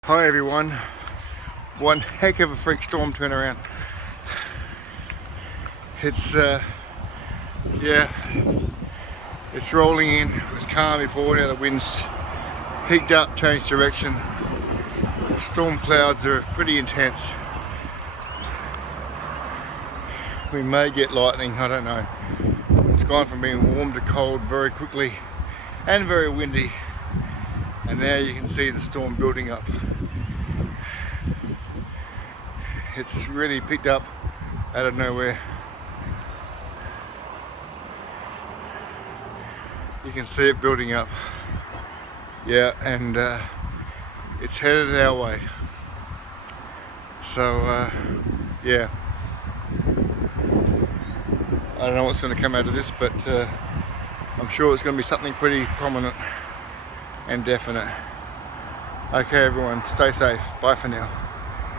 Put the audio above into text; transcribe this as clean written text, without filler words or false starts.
Hi everyone, one heck of a freak storm turnaround. It's it's rolling in. It was calm before, now the wind's picked up, changed direction. Storm clouds are pretty intense. We may get lightning, I don't know. It's gone from being warm to cold very quickly and very windy, and now you can see the storm building up. It's really picked up out of nowhere. You can see it building up. Yeah, and it's headed our way. So yeah, I don't know what's going to come out of this, but I'm sure it's going to be something pretty prominent and definite. Okay everyone, stay safe. Bye for now.